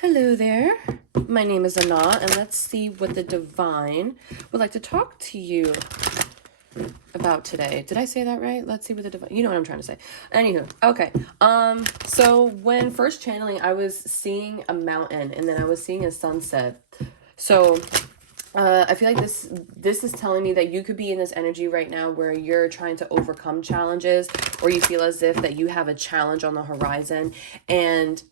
Hello there. My name is Anna, and let's see what the divine would like to talk to you about today. Did I say that right? Let's see what the divine. You know what I'm trying to say. Anywho, okay. So when first channeling, I was seeing a mountain, and then I was seeing a sunset. So I feel like this is telling me that you could be in this energy right now where you're trying to overcome challenges, or you feel as if that you have a challenge on the horizon, and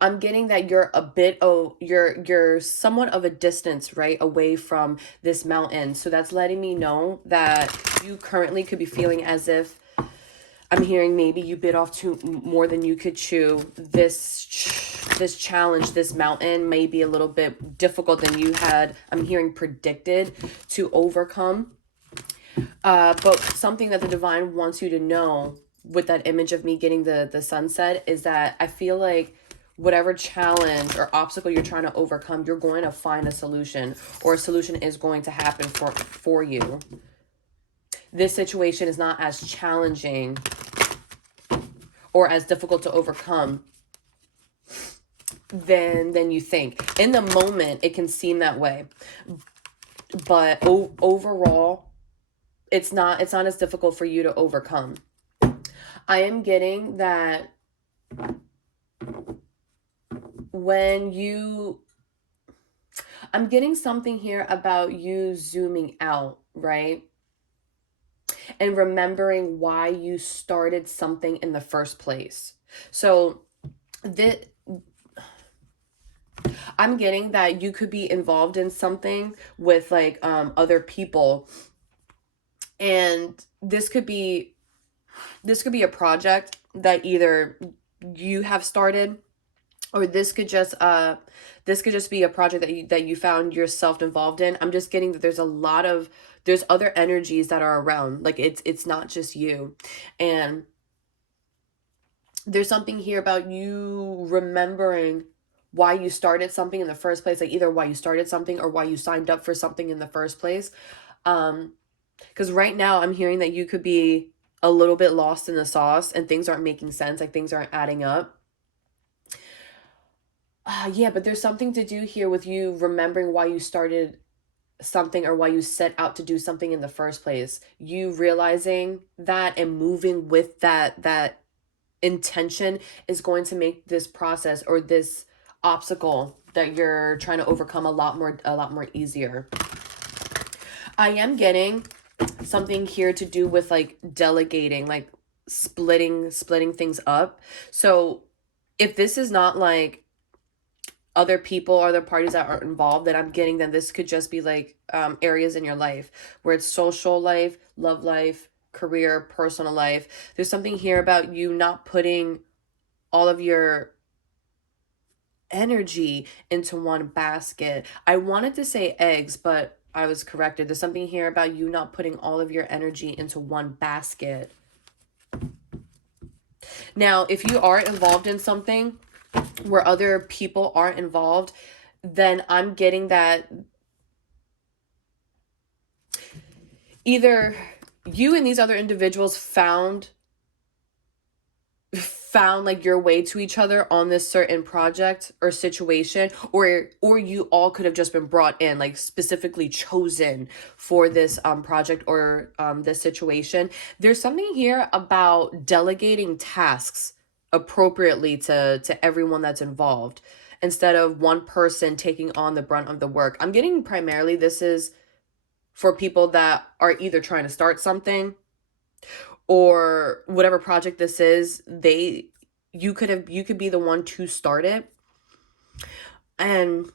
I'm getting that you're a bit you're somewhat of a distance, right, away from this mountain. So that's letting me know that you currently could be feeling as if I'm hearing maybe you bit off too more than you could chew. This challenge, this mountain may be a little bit difficult than you had, I'm hearing, predicted to overcome. But something that the divine wants you to know with that image of me getting the sunset is that I feel like whatever challenge or obstacle you're trying to overcome, you're going to find a solution, or a solution is going to happen for you. This situation is not as challenging or as difficult to overcome than you think. In the moment, it can seem that way, but overall, it's not as difficult for you to overcome. I am getting that when you I'm getting something here about you zooming out, right? And remembering why you started something in the first place. So this, I'm getting that you could be involved in something with like other people, and this could be a project that either you have started, or this could just be a project that you found yourself involved in. I'm just getting that there's other energies that are around. Like it's not just you. And there's something here about you remembering why you started something in the first place, like either why you started something or why you signed up for something in the first place. Because right now I'm hearing that you could be a little bit lost in the sauce and things aren't making sense, like things aren't adding up. Yeah, but there's something to do here with you remembering why you started something, or why you set out to do something in the first place. You realizing that and moving with that intention is going to make this process, or this obstacle that you're trying to overcome, a lot more easier. I am getting something here to do with like delegating, like splitting things up. So if this is not like other people, other parties that are involved, that I'm getting, then this could just be like areas in your life where it's social life, love life, career, personal life. There's something here about you not putting all of your energy into one basket. I wanted to say eggs, but I was corrected. There's something here about you not putting all of your energy into one basket. Now, if you are involved in something where other people aren't involved, then I'm getting that either you and these other individuals found like your way to each other on this certain project or situation, or you all could have just been brought in, like specifically chosen for this project, or this situation. There's something here about delegating tasks appropriately to everyone that's involved, instead of one person taking on the brunt of the work. I'm getting primarily this is for people that are either trying to start something, or whatever project this is, you could be the one to start it. And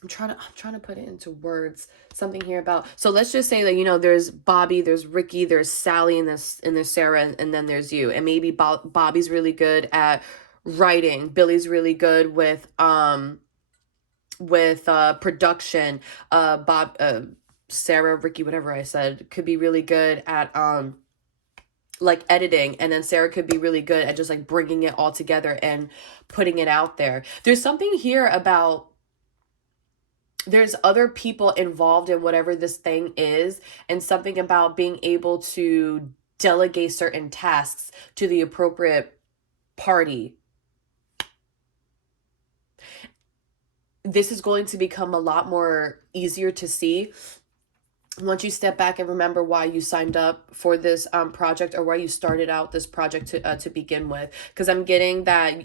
I'm trying to put it into words. Something here about, so let's just say that, there's Bobby, there's Ricky, there's Sally, and there's Sarah, and then there's you. And maybe Bobby's really good at writing, Billy's really good with production, Bob Sarah, Ricky, whatever I said, could be really good at like editing, and then Sarah could be really good at just like bringing it all together and putting it out there. There's something here about there's other people involved in whatever this thing is, and something about being able to delegate certain tasks to the appropriate party. this is going to become a lot more easier to see once you step back and remember why you signed up for this project, or why you started out this project to begin with. Because I'm getting that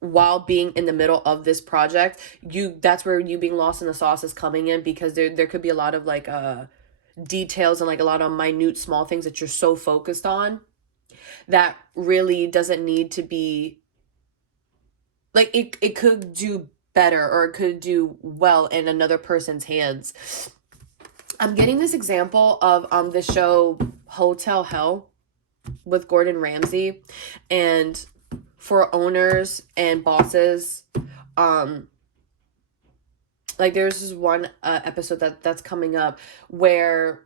while being in the middle of this project, that's where you being lost in the sauce is coming in, because there could be a lot of like details and like a lot of minute small things that you're so focused on that really doesn't need to be, like, it could do better, or it could do well in another person's hands. I'm getting this example of the show Hotel Hell with Gordon Ramsay, and for owners and bosses, like there's this one episode that's coming up where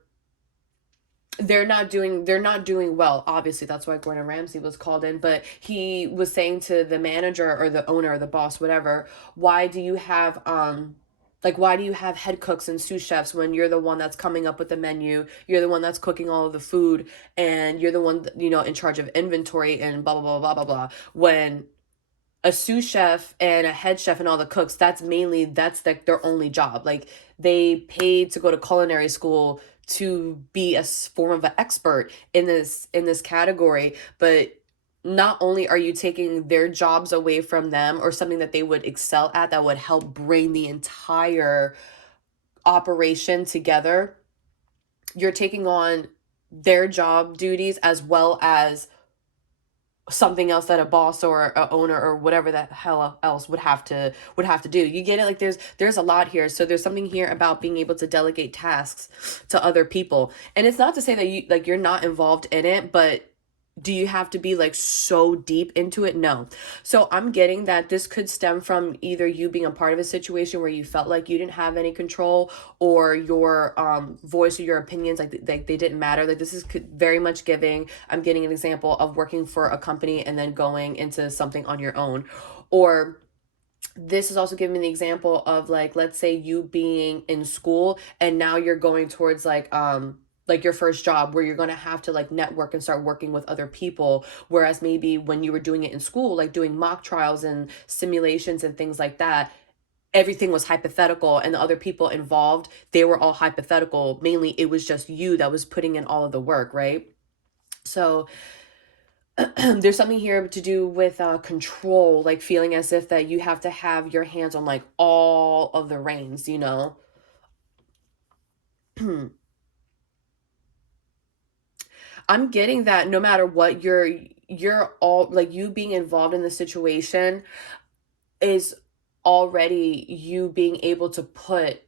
they're not doing well. Obviously, that's why Gordon Ramsay was called in, but he was saying to the manager or the owner or the boss, whatever, why do you have head cooks and sous chefs when you're the one that's coming up with the menu, you're the one that's cooking all of the food, and you're the one, in charge of inventory and blah, blah, blah, blah, blah, blah. When a sous chef and a head chef and all the cooks, that's like their only job. Like, they paid to go to culinary school to be a form of an expert in this category, but not only are you taking their jobs away from them, or something that they would excel at, that would help bring the entire operation together, you're taking on their job duties as well as something else that a boss or a owner or whatever the hell else would have to do. You get it? Like, there's a lot here. So there's something here about being able to delegate tasks to other people. And it's not to say that you're not involved in it, but do you have to be like so deep into it? No. So I'm getting that this could stem from either you being a part of a situation where you felt like you didn't have any control, or your voice or your opinions, like they didn't matter. Like, this is very much giving, I'm getting an example of working for a company and then going into something on your own. Or this is also giving me the example of, like, let's say you being in school and now you're going towards like your first job, where you're going to have to like network and start working with other people. Whereas maybe when you were doing it in school, like doing mock trials and simulations and things like that, everything was hypothetical, and the other people involved, they were all hypothetical. Mainly it was just you that was putting in all of the work, right? So there's something here to do with control, like feeling as if that you have to have your hands on like all of the reins, I'm getting that no matter what, you're all like, you being involved in the situation is already you being able to put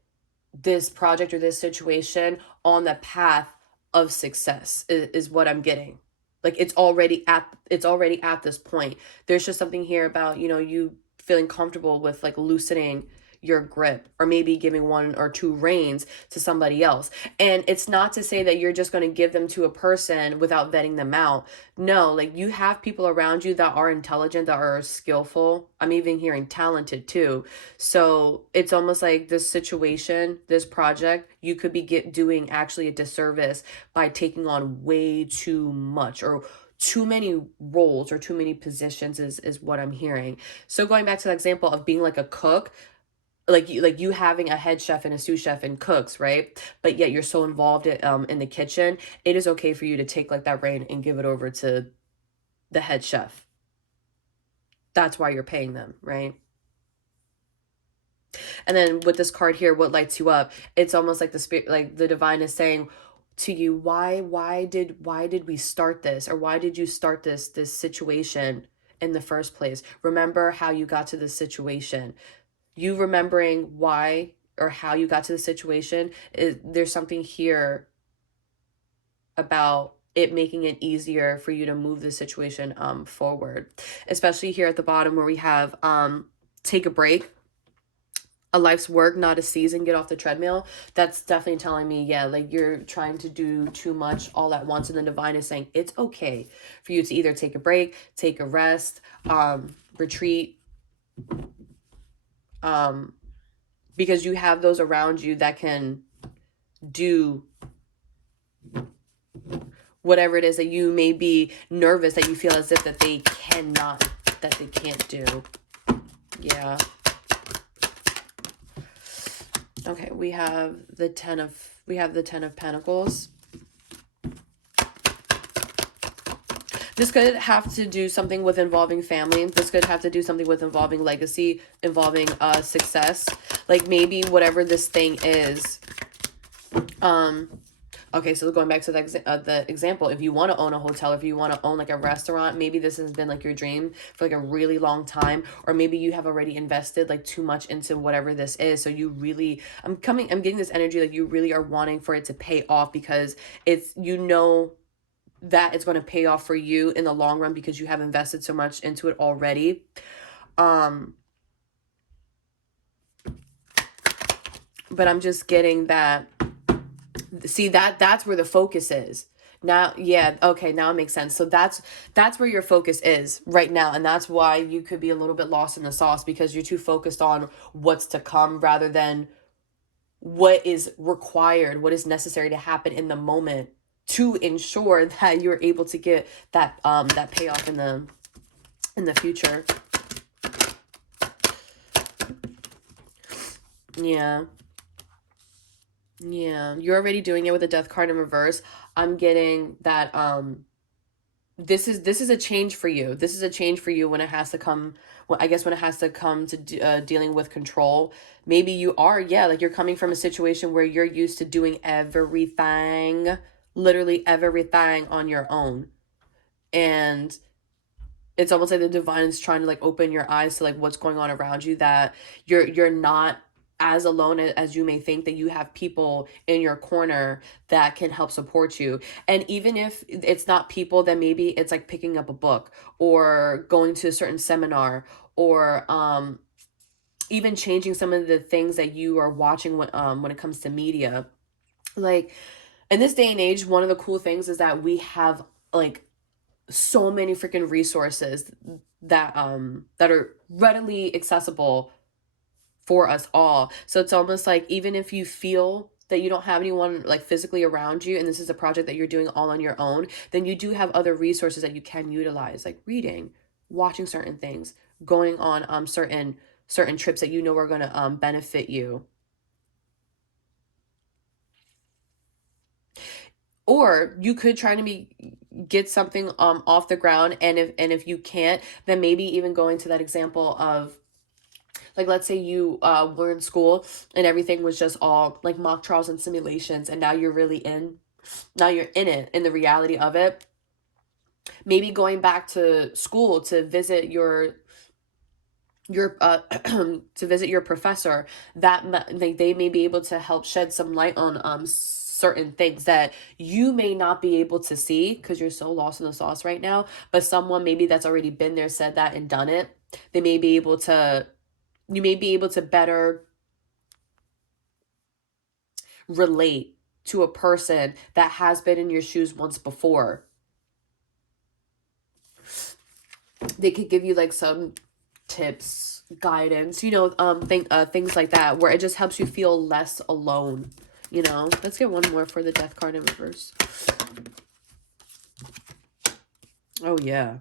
this project or this situation on the path of success, is what I'm getting. Like, it's already at this point. There's just something here about, you feeling comfortable with like loosening your grip, or maybe giving one or two reins to somebody else. And it's not to say that you're just going to give them to a person without vetting them out. No, like, you have people around you that are intelligent, that are skillful. I'm even hearing talented too. So it's almost like this situation, this project, you could be doing actually a disservice by taking on way too much, or too many roles, or too many positions, is what I'm hearing. So going back to the example of being like a cook, like you having a head chef and a sous chef and cooks, right? But yet you're so involved in the kitchen, it is okay for you to take like that reign and give it over to the head chef. That's why you're paying them, right? And then with this card here, what lights you up? It's almost like the spirit, like the divine is saying to you, why did we start this, or why did you start this situation in the first place? Remember how you got to this situation. You remembering why or how you got to the situation, there's something here about it making it easier for you to move the situation forward. Especially here at the bottom, where we have take a break, a life's work, not a season, get off the treadmill. That's definitely telling me, yeah, like you're trying to do too much all at once, and the divine is saying it's okay for you to either take a break, take a rest, retreat, because you have those around you that can do whatever it is that you may be nervous, that you feel as if that they can't do. Yeah. Okay, we have the 10 of Pentacles. This could have to do something with involving family. This could have to do something with involving legacy, involving success. Like maybe whatever this thing is. Okay, so going back to the example, if you want to own a hotel, if you want to own like a restaurant, maybe this has been like your dream for like a really long time, or maybe you have already invested like too much into whatever this is. So you really, I'm getting this energy like you really are wanting for it to pay off, because it's, you know, that it's going to pay off for you in the long run because you have invested so much into it already. But I'm just getting that, see, that's where the focus is now. Yeah, okay, now it makes sense. So that's where your focus is right now, and that's why you could be a little bit lost in the sauce, because you're too focused on what's to come rather than what is required, what is necessary to happen in the moment to ensure that you're able to get that that payoff in the future. Yeah. Yeah, you're already doing it with the Death card in reverse. I'm getting that this is a change for you. This is a change for you when it has to come, well, I guess when it has to come to dealing with control. Maybe you are, yeah, like you're coming from a situation where you're used to doing everything, literally everything on your own. And it's almost like the divine is trying to like open your eyes to like what's going on around you, that you're not as alone as you may think, that you have people in your corner that can help support you. And even if it's not people, then maybe it's like picking up a book or going to a certain seminar, or even changing some of the things that you are watching when it comes to media. Like in this day and age, one of the cool things is that we have like so many freaking resources that are readily accessible for us all. So it's almost like even if you feel that you don't have anyone like physically around you, and this is a project that you're doing all on your own, then you do have other resources that you can utilize, like reading, watching certain things, going on certain trips that you know are going to benefit you. Or you could try to get something off the ground, and if you can't, then maybe even going to that example of, like, let's say you were in school and everything was just all like mock trials and simulations, and now you're really now you're in it, in the reality of it. Maybe going back to school to visit your to visit your professor, that like they may be able to help shed some light on certain things that you may not be able to see because you're so lost in the sauce right now, but someone maybe that's already been there, said that, and done it, they may be able to, you may be able to better relate to a person that has been in your shoes once before. They could give you like some tips, guidance, you know, things like that, where it just helps you feel less alone, you know. Let's get one more for the Death card in reverse. Oh yeah.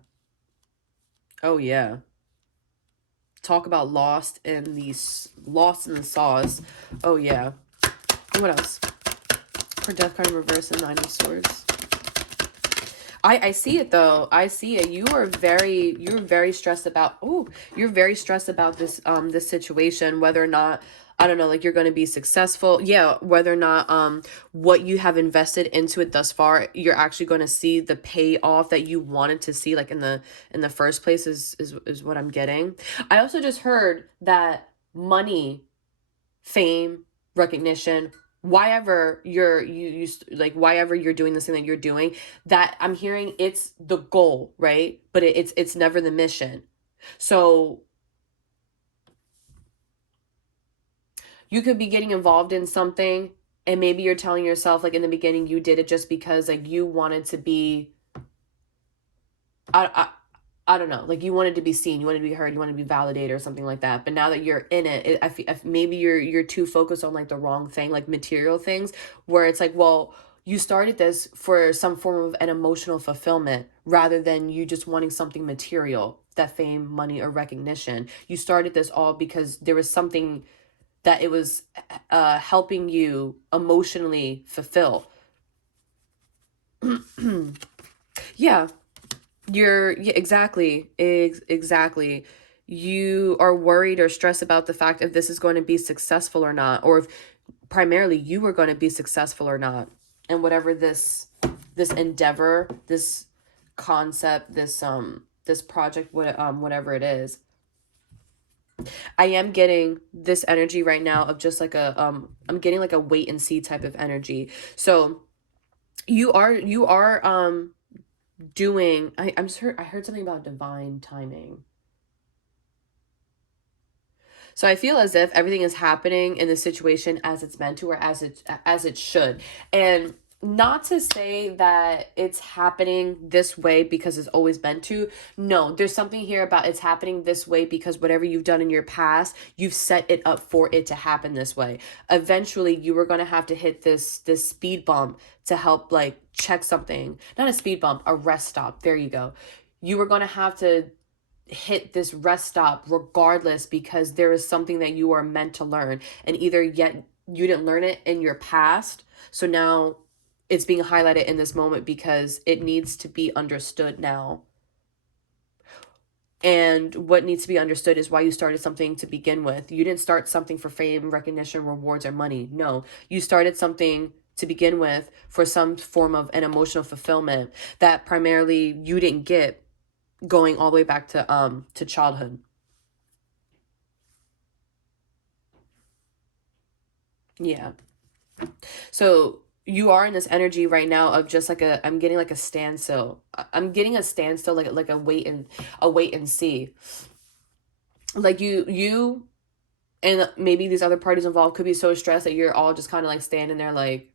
Oh yeah. Talk about lost in the sauce. Oh yeah. What else? For Death card in reverse and Nine of Swords. I see it though. I see it. You're very stressed about, oh, you're very stressed about this situation, whether or not, I don't know, like you're going to be successful. Yeah, whether or not what you have invested into it thus far, you're actually going to see the payoff that you wanted to see, like in the first place, is what I'm getting. I also just heard that money, fame, recognition, why ever why ever you're doing this thing that you're doing, that I'm hearing it's the goal, right? But it's never the mission. So you could be getting involved in something, and maybe you're telling yourself, like in the beginning you did it just because like you wanted to be, I don't know, like you wanted to be seen, you wanted to be heard, you wanted to be validated or something like that. But now that you're in it, I feel maybe you're too focused on like the wrong thing, like material things, where it's like, well, you started this for some form of an emotional fulfillment rather than you just wanting something material, that fame, money, or recognition. You started this all because there was something that it was helping you emotionally fulfill. Yeah, yeah, exactly. Exactly. You are worried or stressed about the fact if this is going to be successful or not, or if primarily you are going to be successful or not. And whatever this endeavor, this concept, this project, whatever it is. I am getting this energy right now of just like I'm getting like a wait and see type of energy. So you are doing, I'm sure I heard something about divine timing. So I feel as if everything is happening in the situation as it's meant to, or as it should. And not to say that it's happening this way because it's always meant to. No, there's something here about it's happening this way because whatever you've done in your past, you've set it up for it to happen this way. Eventually, you were going to have to hit this speed bump to help like check something. Not a speed bump, a rest stop. There you go. You were going to have to hit this rest stop regardless because there is something that you are meant to learn, and either yet you didn't learn it in your past, so now it's being highlighted in this moment because it needs to be understood now. And what needs to be understood is why you started something to begin with. You didn't start something for fame, recognition, rewards, or money. No, you started something to begin with for some form of an emotional fulfillment that primarily you didn't get going all the way back to childhood. Yeah. So you are in this energy right now of just like I'm getting like a standstill. I'm getting a standstill, like a wait and see. Like you and maybe these other parties involved could be so stressed that you're all just kind of like standing there like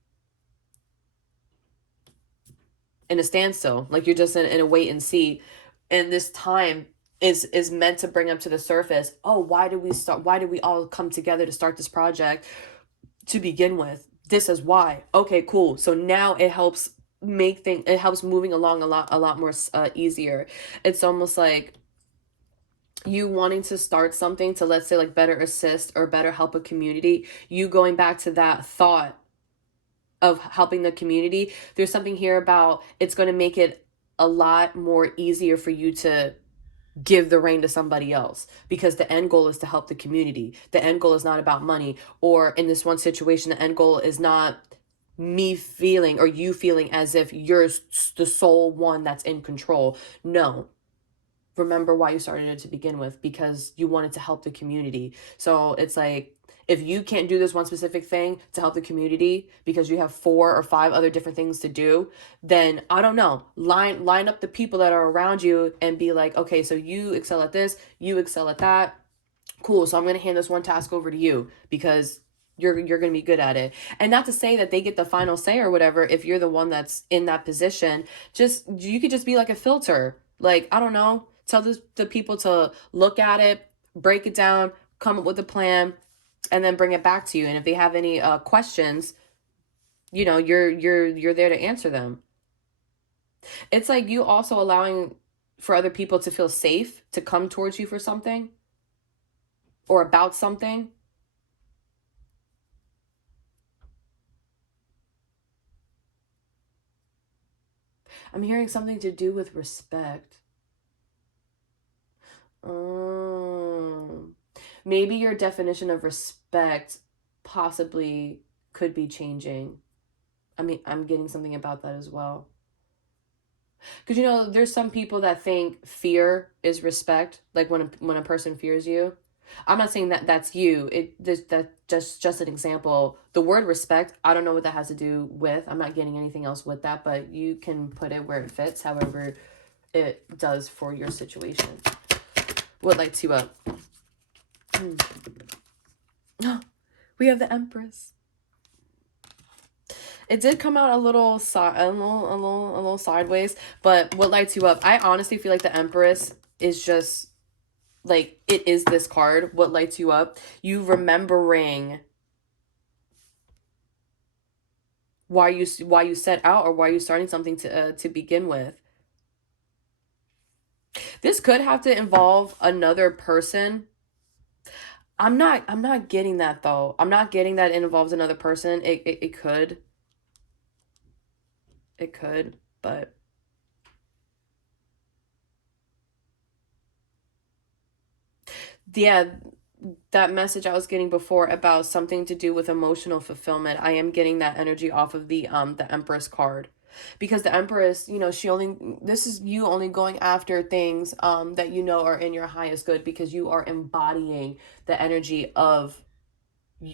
in a standstill. Like you're just in a wait and see. And this time is meant to bring up to the surface. Oh, why did we all come together to start this project to begin with? This is why. Okay, cool. So now it helps it helps moving along a lot more easier. It's almost like you wanting to start something to, let's say, like better assist or better help a community. You going back to that thought of helping the community. There's something here about it's going to make it a lot more easier for you to give the reign to somebody else, because the end goal is to help the community. The end goal is not about money, or in this one situation, the end goal is not me feeling or you feeling as if you're the sole one that's in control. No. Remember why you started it to begin with, because you wanted to help the community. So it's like, if you can't do this one specific thing to help the community because you have 4 or 5 other different things to do, then I don't know, line up the people that are around you and be like, okay, so you excel at this, you excel at that. Cool. So I'm going to hand this one task over to you because you're going to be good at it. And not to say that they get the final say or whatever if you're the one that's in that position. Just you could just be like a filter. Like, I don't know, tell the people to look at it, break it down, come up with a plan, and then bring it back to you. And if they have any questions, you're there to answer them. It's like you also allowing for other people to feel safe to come towards you for something or about something. I'm hearing something to do with respect. Um, Maybe your definition of respect possibly could be changing. I mean, I'm getting something about that as well. Because there's some people that think fear is respect, like when a person fears you. I'm not saying that that's you. That just an example. The word respect, I don't know what that has to do with. I'm not getting anything else with that, but you can put it where it fits, however it does for your situation. What lights you up? We have the Empress. It did come out a little sideways, but what lights you up? I honestly feel like the Empress is just like, it is this card. What lights you up? You remembering why you set out, or why you starting something to begin with. This could have to involve another person. I'm not getting that though. I'm not getting that it involves another person. It could. It could, but yeah, that message I was getting before about something to do with emotional fulfillment, I am getting that energy off of the Empress card. Because the Empress, she only this is you only going after things that you know are in your highest good, because you are embodying the energy of,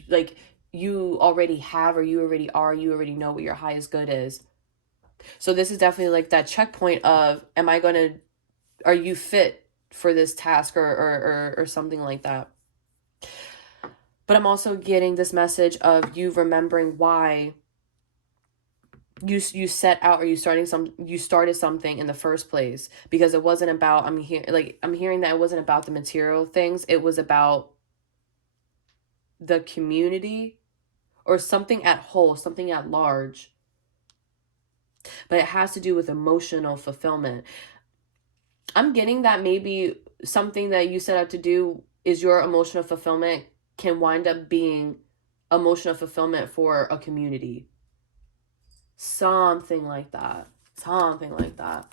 like, you already have, or you already are, you already know what your highest good is. So this is definitely like that checkpoint of, am I going to, are you fit for this task, or something like that. But I'm also getting this message of you remembering why you set out, or you started something in the first place, because it wasn't about, I'm hearing that it wasn't about the material things, it was about the community, or something at whole, something at large. But it has to do with emotional fulfillment. I'm getting that maybe something that you set out to do is your emotional fulfillment, can wind up being emotional fulfillment for a community. Something like that. Something like that.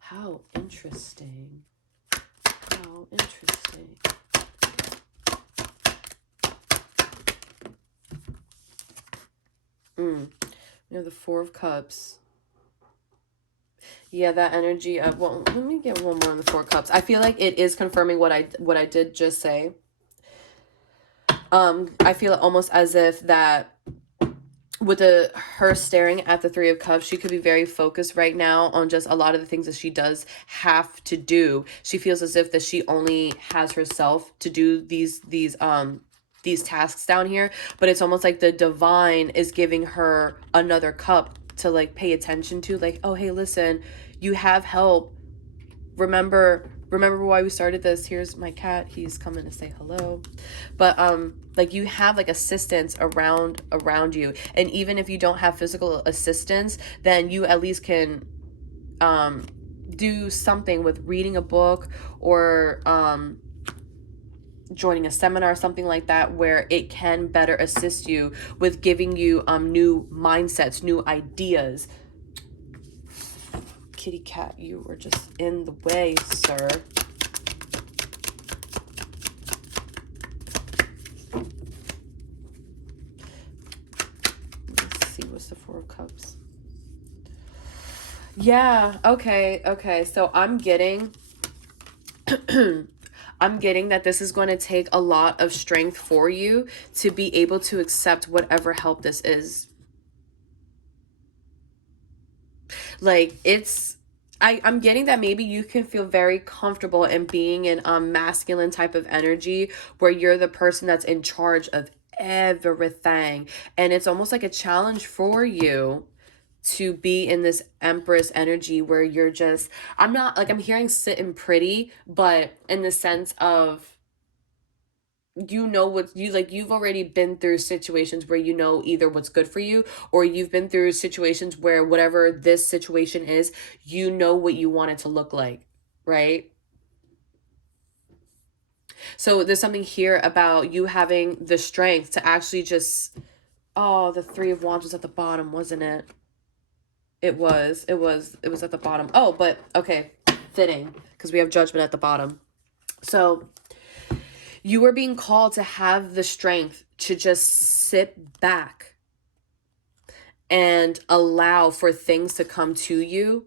How interesting. How interesting. We have the Four of Cups. Yeah, that energy of, well, let me get one more on the Four of Cups. I feel like it is confirming what I did just say. I feel almost as if that with her staring at the Three of Cups, she could be very focused right now on just a lot of the things that she does have to do. She feels as if that she only has herself to do these tasks down here, but it's almost like the divine is giving her another cup to, like, pay attention to, like, oh, hey, listen, you have help. Remember why we started this. Here's my cat, he's coming to say hello. But like, you have, like, assistance around you, and even if you don't have physical assistance, then you at least can do something with reading a book, or joining a seminar, something like that, where it can better assist you with giving you new mindsets, new ideas. Kitty cat, you were just in the way, sir. Let's see, what's the Four of Cups? Yeah, okay. So I'm getting I'm getting that this is going to take a lot of strength for you to be able to accept whatever help this is. Like, I'm getting that maybe you can feel very comfortable in being in masculine type of energy, where you're the person that's in charge of everything. And it's almost like a challenge for you to be in this Empress energy, where you're just, I'm not, like, I'm hearing sitting pretty, but in the sense of, what you like, you've already been through situations where you know either what's good for you, or you've been through situations where whatever this situation is, you know what you want it to look like, right? So there's something here about you having the strength to actually just, oh, the Three of Wands was at the bottom, wasn't it? It was at the bottom. Oh, but okay, fitting, because we have Judgment at the bottom. So you are being called to have the strength to just sit back and allow for things to come to you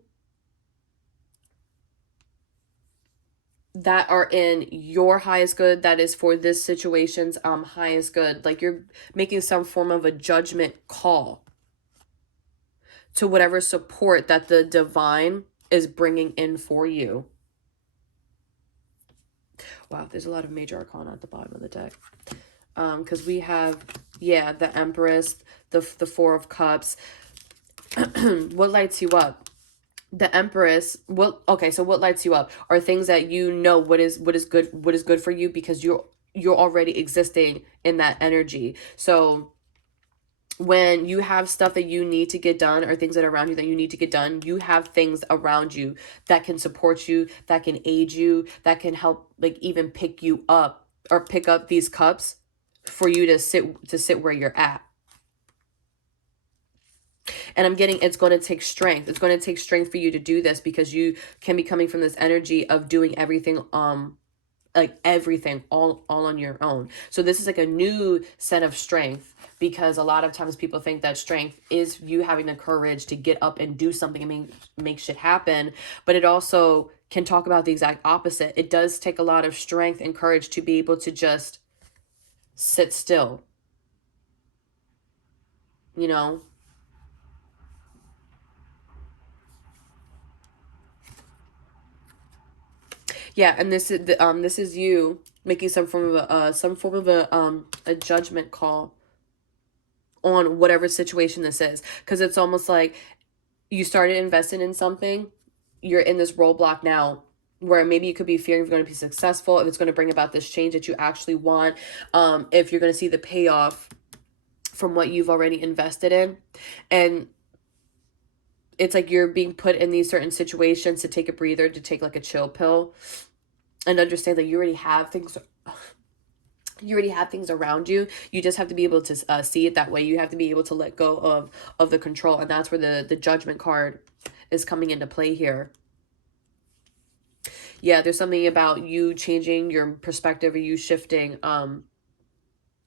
that are in your highest good, that is for this situation's highest good. Like, you're making some form of a judgment call to whatever support that the divine is bringing in for you. Wow, there's a lot of major arcana at the bottom of the deck. Because we have, yeah, the Empress, the Four of Cups. What lights you up? The Empress. Okay, so what lights you up are things that you know what is good for you, because you're already existing in that energy. So when you have stuff that you need to get done, or things that are around you that you need to get done, you have things around you that can support you, that can aid you, that can help, like, even pick you up or pick up these cups for you to sit where you're at. And I'm getting, it's going to take strength. It's going to take strength for you to do this, because you can be coming from this energy of doing everything, like everything all on your own. So this is like a new set of strength, because a lot of times people think that strength is you having the courage to get up and do something and make shit happen. But it also can talk about the exact opposite. It does take a lot of strength and courage to be able to just sit still, you know? Yeah, and this is you making some form of a judgment call on whatever situation this is, because it's almost like you started investing in something, you're in this roadblock now where maybe you could be fearing if you're going to be successful, if it's going to bring about this change that you actually want, if you're going to see the payoff from what you've already invested in. And it's like you're being put in these certain situations to take a breather, to take like a chill pill, and understand that you already have things around you. You just have to be able to see it that way. You have to be able to let go of the control, and that's where the judgment card is coming into play here. Yeah, there's something about you changing your perspective, or you shifting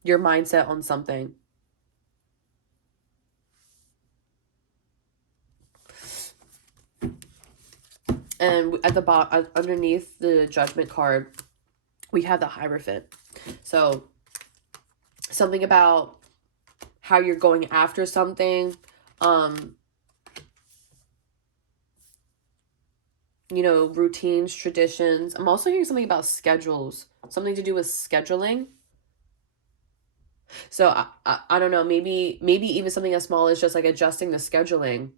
your mindset on something. And at the bottom, underneath the judgment card, we have the Hierophant. So something about how you're going after something, you know, routines, traditions. I'm also hearing something about schedules, something to do with scheduling. So I don't know, maybe even something as small as just like adjusting the scheduling,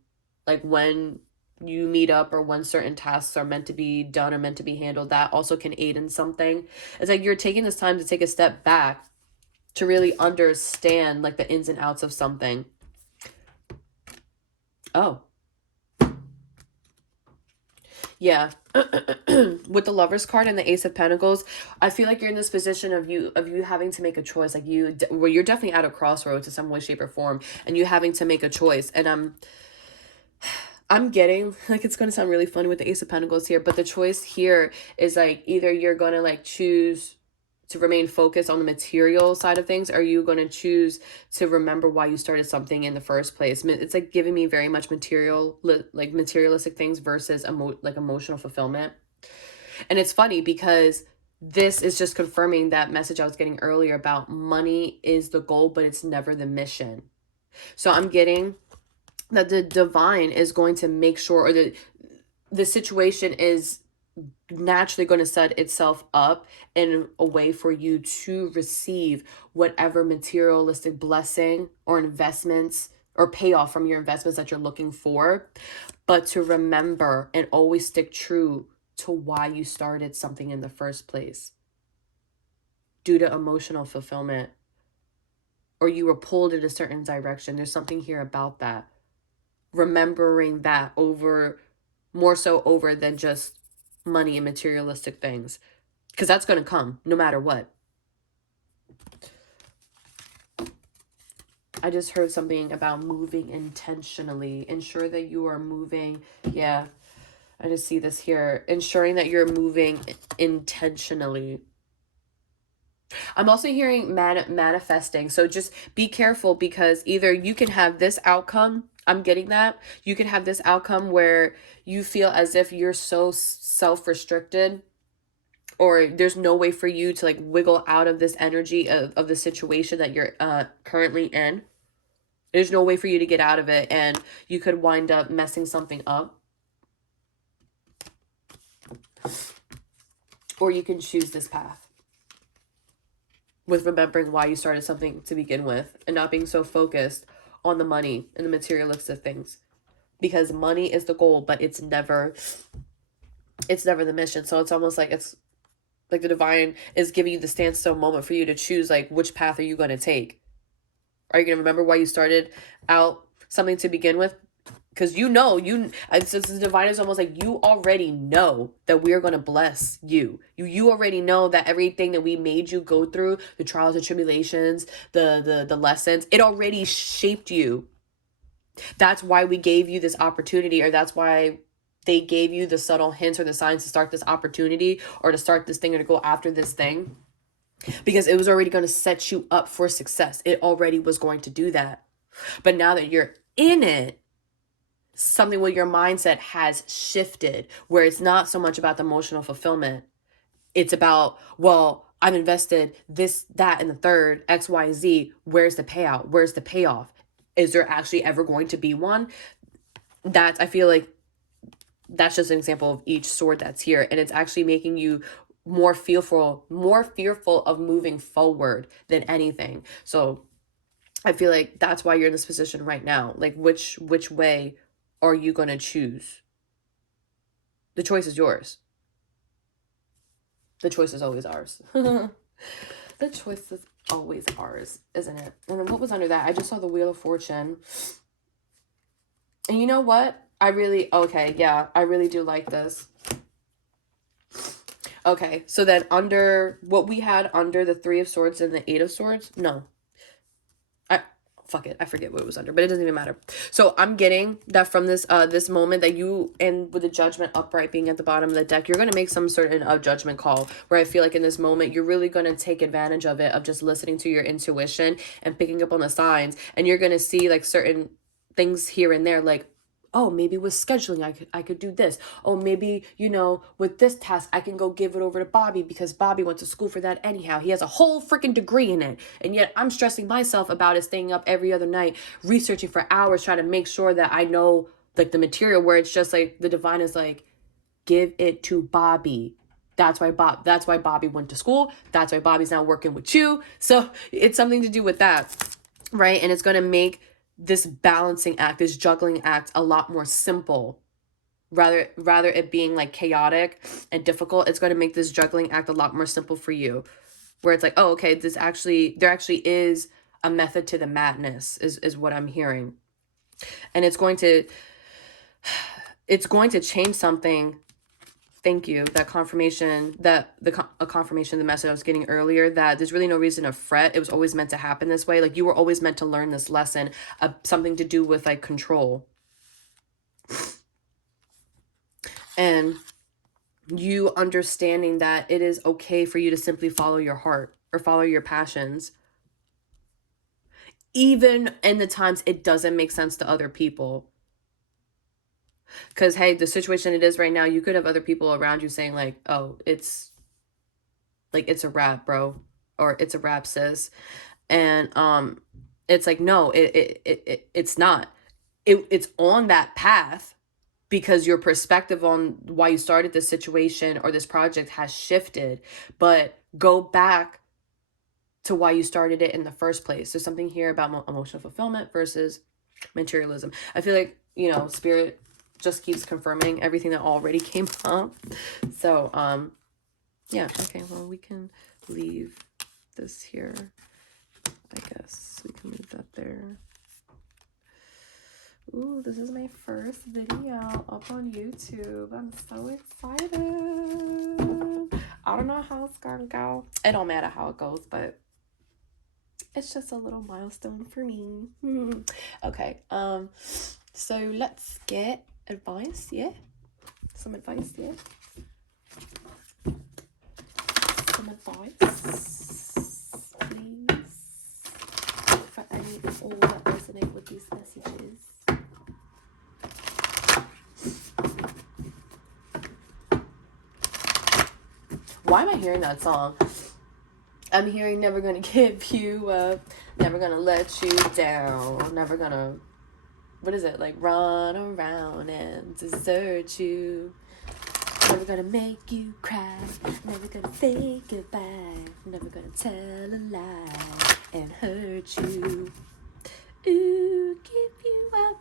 like when you meet up or when certain tasks are meant to be done or meant to be handled. That also can aid in something. It's like you're taking this time to take a step back to really understand like the ins and outs of something. Oh, yeah. With the Lovers card and the Ace of Pentacles, I feel like you're in this position of you having to make a choice, like where you're definitely at a crossroads in some way, shape, or form, and you having to make a choice. And I'm getting, like, it's going to sound really funny with the Ace of Pentacles here, but the choice here is like either you're going to like choose to remain focused on the material side of things, or are you going to choose to remember why you started something in the first place? It's like giving me very much materialistic things versus emotional fulfillment. And it's funny because this is just confirming that message I was getting earlier about money is the goal, but it's never the mission. So I'm getting that the divine is going to make sure, or the situation is naturally going to set itself up in a way for you to receive whatever materialistic blessing or investments or payoff from your investments that you're looking for, but to remember and always stick true to why you started something in the first place, due to emotional fulfillment, or you were pulled in a certain direction. There's something here about that. Remembering that more so over than just money and materialistic things, because that's going to come no matter what. I just heard something about moving intentionally. Ensure that you are moving. Yeah, I just see this here. Ensuring that you're moving intentionally. I'm also hearing manifesting. So just be careful, because either you can have this outcome. I'm getting that. You can have this outcome where you feel as if you're so self-restricted, or there's no way for you to like wiggle out of this energy of the situation that you're currently in. There's no way for you to get out of it, and you could wind up messing something up. Or you can choose this path with remembering why you started something to begin with, and not being so focused on the money and the materialistic things, because money is the goal, but it's never the mission. So it's almost like it's like the divine is giving you the standstill moment for you to choose, like, which path are you going to take? Are you going to remember why you started out something to begin with, Because the divine is almost like you already know that we are going to bless you. You already know that everything that we made you go through, the trials and tribulations, the lessons, it already shaped you. That's why we gave you this opportunity, or that's why they gave you the subtle hints or the signs to start this opportunity or to start this thing or to go after this thing. Because it was already going to set you up for success. It already was going to do that. But now that you're in it, something with your mindset has shifted where it's not so much about the emotional fulfillment. It's about, well, I've invested this, that, and the third, X, Y, Z. Where's the payout? Where's the payoff? Is there actually ever going to be one? I feel like that's just an example of each sword that's here. And it's actually making you more fearful of moving forward than anything. So I feel like that's why you're in this position right now. Like, which way are you going to choose? The choice is yours. The choice is always ours. The choice is always ours, isn't it? And then what was under that? I just saw the Wheel of Fortune. And you know what? I really do like this. Okay, so then under what we had under the Three of Swords and the Eight of Swords, fuck it, I forget what it was under, but it doesn't even matter. So I'm getting that from this this moment that you, and with the Judgment upright being at the bottom of the deck, you're going to make some certain judgment call where I feel like in this moment you're really going to take advantage of it, of just listening to your intuition and picking up on the signs, and you're going to see like certain things here and there, like, oh, maybe with scheduling, I could do this. Oh, maybe, with this task, I can go give it over to Bobby because Bobby went to school for that anyhow. He has a whole freaking degree in it. And yet I'm stressing myself about it, staying up every other night, researching for hours, trying to make sure that I know like the material, where it's just like the divine is like, give it to Bobby. That's why Bobby went to school. That's why Bobby's now working with you. So it's something to do with that, right? And it's going to make this balancing act, this juggling act, a lot more simple. Rather it being like chaotic and difficult, it's going to make this juggling act a lot more simple for you, where it's like, oh, okay, there actually is a method to the madness, is what I'm hearing. And it's going to change something. Thank you. That confirmation, a confirmation of the message I was getting earlier, that there's really no reason to fret. It was always meant to happen this way. Like, you were always meant to learn this lesson, something to do with like control. And you understanding that it is okay for you to simply follow your heart or follow your passions, even in the times it doesn't make sense to other people. Because, hey, the situation it is right now, you could have other people around you saying like, oh, it's a wrap, bro, or it's a wrap, sis. And it's like, no, it's not. It's on that path because your perspective on why you started this situation or this project has shifted. But go back to why you started it in the first place. There's something here about emotional fulfillment versus materialism. I feel like, Spirit just keeps confirming everything that already came up. So, yeah, okay, well, we can leave this here. I guess we can leave that there. Ooh, this is my first video up on YouTube. I'm so excited. I don't know how it's gonna go. It don't matter how it goes, but it's just a little milestone for me. Okay, so let's get advice, yeah? Some advice, yeah? Some advice, please, for any and all that resonate with these messages. Why am I hearing that song? I'm hearing never gonna give you up, never gonna let you down, never gonna, what is it, like run around and desert you, never gonna make you cry, never gonna say goodbye, never gonna tell a lie and hurt you. Ooh, give you up,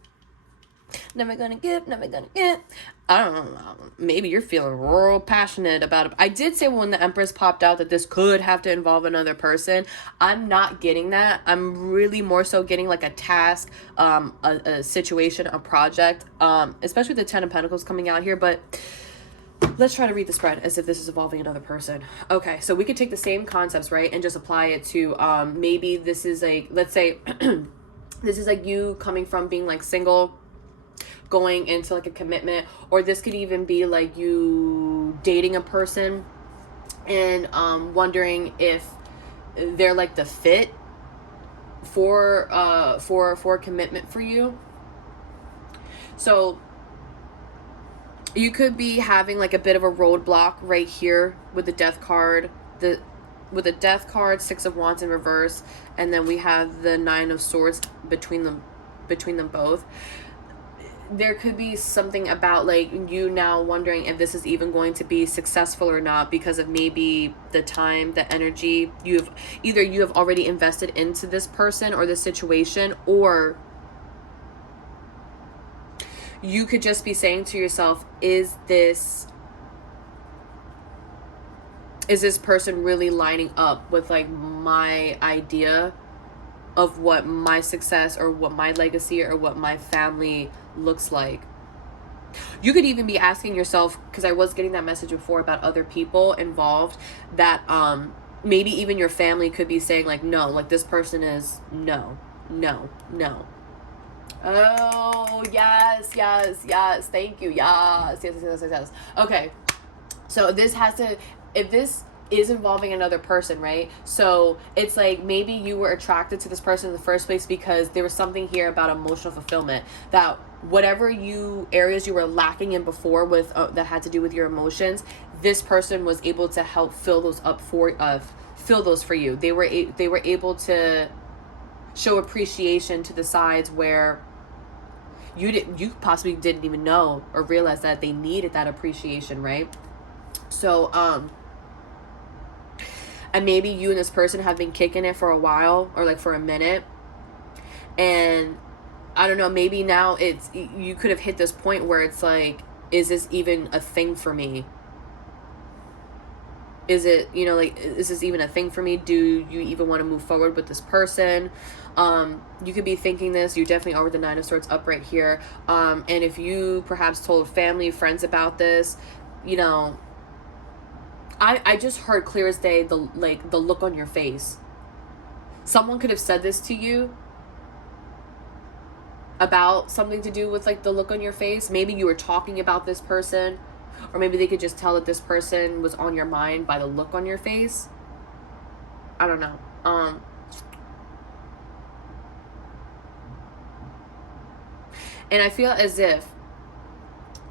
never gonna give, never gonna get. I don't know. Maybe you're feeling real passionate about it. I did say when the Empress popped out that this could have to involve another person. I'm not getting that. I'm really more so getting like a task, a situation, a project, especially the Ten of Pentacles coming out here. But let's try to read the spread as if this is involving another person. Okay, so we could take the same concepts, right, and just apply it to maybe this is like, let's say this is like you coming from being like single, going into like a commitment, or this could even be like you dating a person and wondering if they're like the fit for commitment for you. So you could be having like a bit of a roadblock right here with the Death card, with the Death card, Six of Wands in reverse, and then we have the Nine of Swords between them both. There could be something about like you now wondering if this is even going to be successful or not because of maybe the time, the energy you have already invested into this person or this situation, or you could just be saying to yourself, is this person really lining up with like my idea of what my success or what my legacy or what my family looks like? You could even be asking yourself, because I was getting that message before about other people involved, that maybe even your family could be saying like, no, like this person is no. Oh, yes. Thank you. Yes. Okay. So if this is involving another person, right? So it's like maybe you were attracted to this person in the first place because there was something here about emotional fulfillment, that whatever areas you were lacking in before with that had to do with your emotions, this person was able to help fill those for you. They were able to show appreciation to the sides where you possibly didn't even know or realize that they needed that appreciation, right? So and maybe you and this person have been kicking it for a while, or like for a minute, and I don't know, maybe now you could have hit this point where it's like, is this even a thing for me? Is it, like, is this even a thing for me? Do you even want to move forward with this person? You could be thinking this. You definitely are with the Nine of Swords up right here. And if you perhaps told family, friends about this, I just heard clear as day the look on your face. Someone could have said this to you about something to do with like the look on your face. Maybe you were talking about this person, or maybe they could just tell that this person was on your mind by the look on your face. I don't know. And I feel as if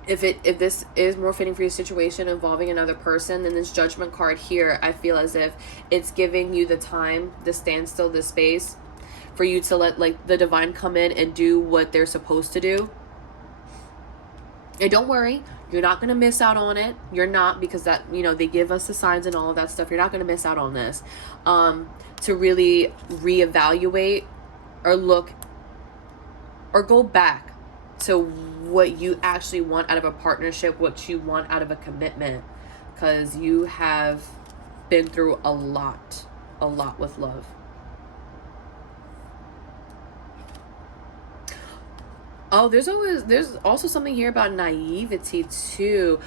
this is more fitting for your situation involving another person, then this Judgment card here, I feel as if it's giving you the time, the standstill, the space for you to let like the divine come in and do what they're supposed to do. And don't worry, you're not going to miss out on it. You're not, because that, they give us the signs and all of that stuff. You're not going to miss out on this. To really reevaluate or look or go back to what you actually want out of a partnership, what you want out of a commitment, because you have been through a lot with love. Oh, there's also something here about naivety too.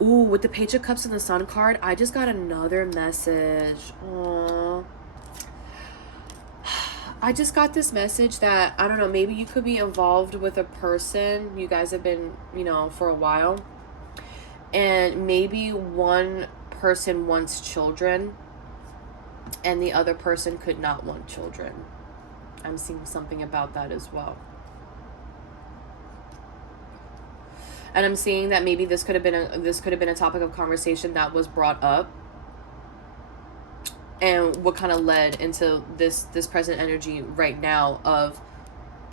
Ooh, with the Page of Cups and the Sun card, I just got another message. Aww. I just got this message that, I don't know, maybe you could be involved with a person. You guys have been, for a while. And maybe one person wants children and the other person could not want children. I'm seeing something about that as well. And I'm seeing that maybe this could have been a topic of conversation that was brought up, and what kind of led into this present energy right now of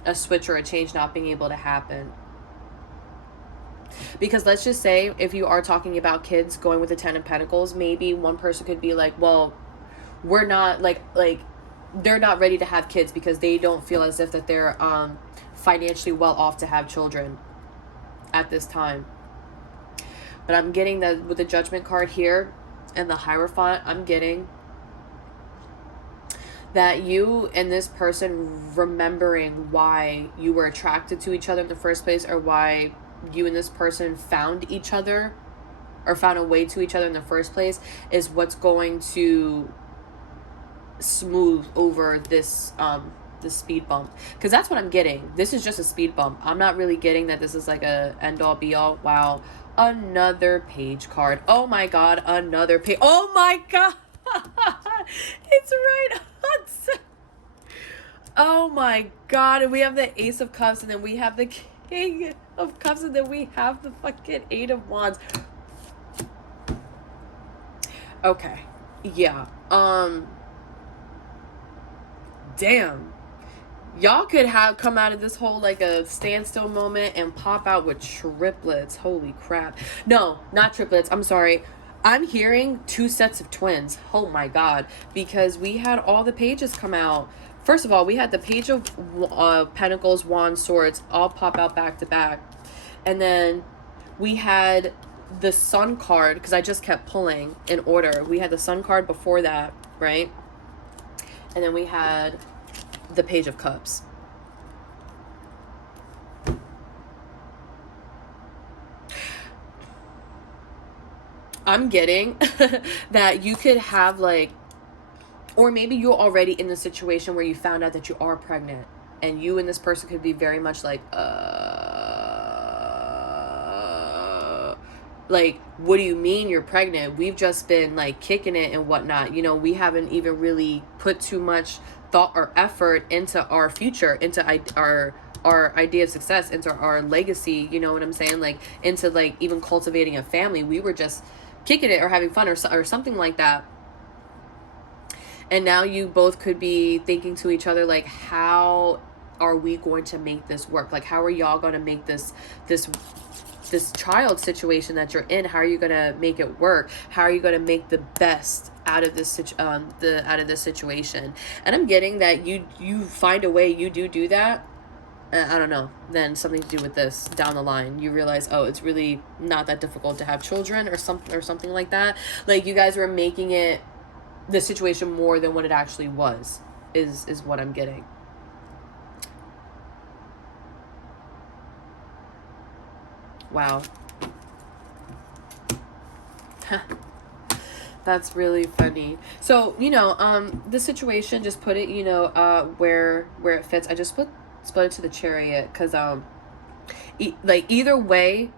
a switch or a change not being able to happen. Because let's just say, if you are talking about kids going with the Ten of Pentacles, maybe one person could be like, well, we're not like they're not ready to have kids because they don't feel as if that they're financially well off to have children. at this time. But I'm getting that with the Judgment card here and the Hierophant, I'm getting that you and this person remembering why you were attracted to each other in the first place, or why you and this person found each other or found a way to each other in the first place, is what's going to smooth over this the speed bump. Because that's what I'm getting. This is just a speed bump. I'm not really getting that this is like a end all be all. Wow. Another page card. Oh my god, another page. Oh my god. It's right. Oh my god. And we have the Ace of Cups, and then we have the King of Cups, and then we have the fucking Eight of Wands. Okay. Yeah. Damn. Y'all could have come out of this whole like a standstill moment and pop out with triplets. Holy crap. No, not triplets. I'm sorry. I'm hearing 2 sets of twins. Oh my god. Because we had all the pages come out. First of all, we had the Page of Pentacles, Wands, Swords all pop out back to back. And then we had the Sun card, because I just kept pulling in order. We had the Sun card before that, right? And then we had the Page of Cups. I'm getting that you could have like, or maybe you're already in the situation where you found out that you are pregnant, and you and this person could be very much like what do you mean you're pregnant? We've just been like kicking it and whatnot. You know, we haven't even really put too much thought or effort into our future, into our idea of success, into our legacy, you know what I'm saying? Like into like even cultivating a family. We were just kicking it or having fun or something like that. And now you both could be thinking to each other like, how are we going to make this work? Like, how are y'all going to make this child situation that you're in, how are you going to make it work? How are you going to make the best out of this situation? And I'm getting that you find a way, you do that. I don't know, then something to do with this down the line. You realize, oh, it's really not that difficult to have children or something like that. Like you guys were making it the situation more than what it actually was, is what I'm getting. Wow. That's really funny. So, you know, the situation, just put it, you know, where it fits. I just split it to the Chariot because like either way,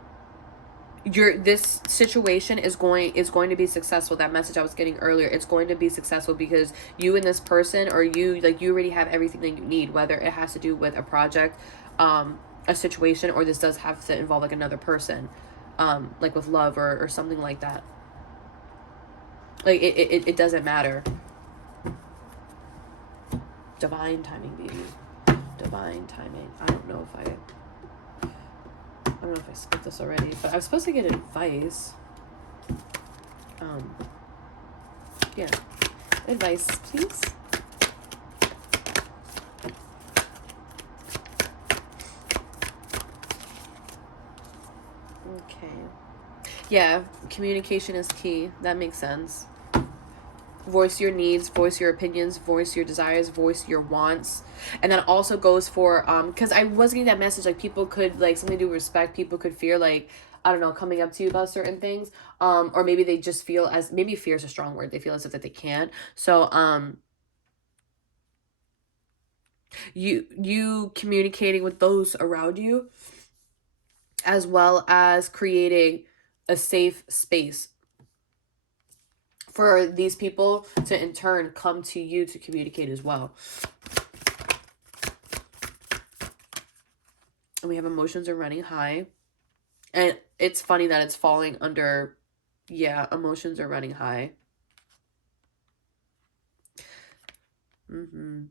this situation is going to be successful. That message I was getting earlier, it's going to be successful because you and this person, or you already have everything that you need, whether it has to do with a project, a situation, or this does have to involve like another person, like with love or something like that. Like it doesn't matter. Divine timing, baby. Divine timing. I don't know if I split this already, but I was supposed to get advice. Yeah. Advice, please. Okay. Yeah, communication is key. That makes sense. Voice your needs, voice your opinions, voice your desires, voice your wants. And that also goes for because I was getting that message, like people could, like, something to do with respect, people could fear, like, I don't know, coming up to you about certain things, or maybe they just feel as, maybe fear is a strong word, they feel as if that they can't. So you communicating with those around you, as well as creating a safe space for these people to in turn come to you to communicate as well. And we have emotions are running high. And it's funny that it's falling under, yeah, emotions are running high. Whew,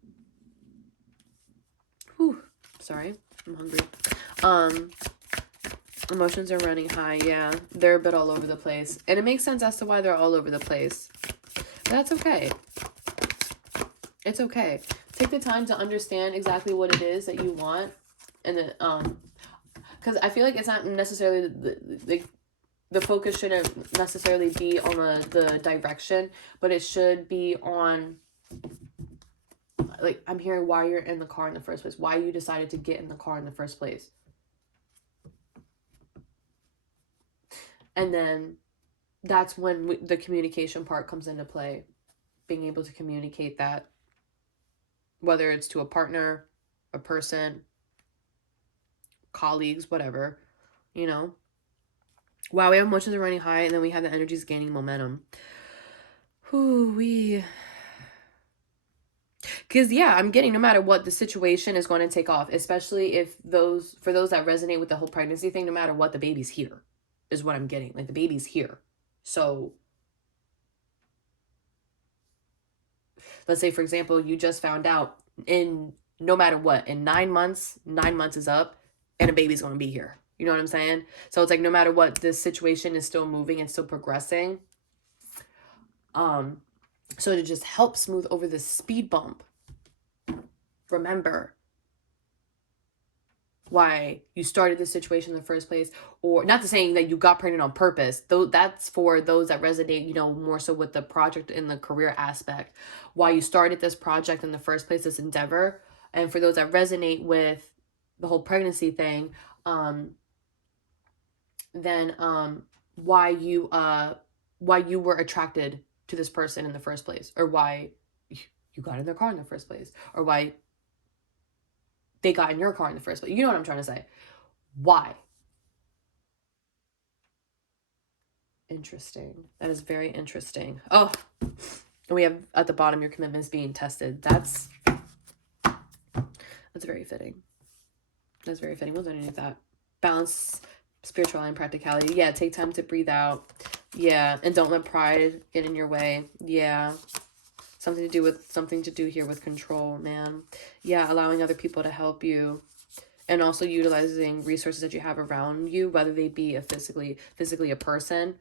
sorry, I'm hungry. Emotions are running high, yeah. They're a bit all over the place. And it makes sense as to why they're all over the place. But that's okay. It's okay. Take the time to understand exactly what it is that you want. And then, because I feel like it's not necessarily the focus shouldn't necessarily be on the direction, but it should be on, like, I'm hearing why you're in the car in the first place, why you decided to get in the car in the first place. And then that's when the communication part comes into play. Being able to communicate that, whether it's to a partner, a person, colleagues, whatever, you know. Wow, we have emotions are running high, and then we have the energies gaining momentum. Whoo-wee. Because, yeah, I'm getting no matter what, the situation is going to take off, especially if for those that resonate with the whole pregnancy thing, no matter what, the baby's here, is what I'm getting. Like, the baby's here. So, let's say, for example, you just found out no matter what, in 9 months is up, and a baby's going to be here. You know what I'm saying? So it's like, no matter what, this situation is still moving and still progressing. So to just help smooth over this speed bump, remember why you started this situation in the first place, or not to saying that you got pregnant on purpose, though. That's for those that resonate, you know, more so with the project and the career aspect, why you started this project in the first place, this endeavor. And for those that resonate with the whole pregnancy thing, then why you were attracted to this person in the first place, or why you got in their car in the first place, or why they got in your car in the first place. You know what I'm trying to say? Why? Interesting. That is very interesting. Oh, and we have at the bottom, your commitments being tested. That's very fitting. That's very fitting. What's underneath that? Balance spirituality and practicality. Yeah, take time to breathe out. Yeah, and don't let pride get in your way. Yeah. Something to do here with control, man. Yeah, allowing other people to help you, and also utilizing resources that you have around you, whether they be physically a person,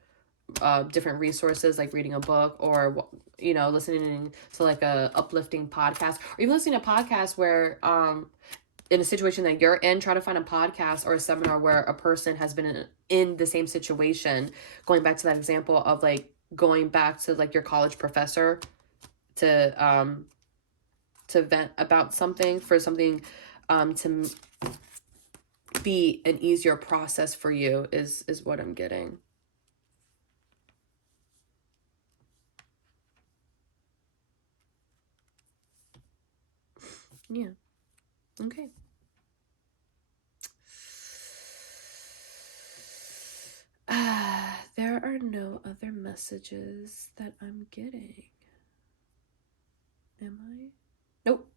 different resources like reading a book, or, you know, listening to like a uplifting podcast, or even listening to podcasts where in a situation that you're in, try to find a podcast or a seminar where a person has been in the same situation. Going back to that example of like going back to like your college professor to vent about something, for something to be an easier process for you, is what I'm getting. Yeah. Okay. There are no other messages that I'm getting. Am I? Nope.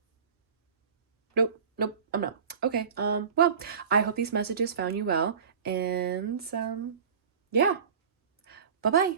Nope, I'm not. Okay. Well, I hope these messages found you well, and yeah. Bye-bye.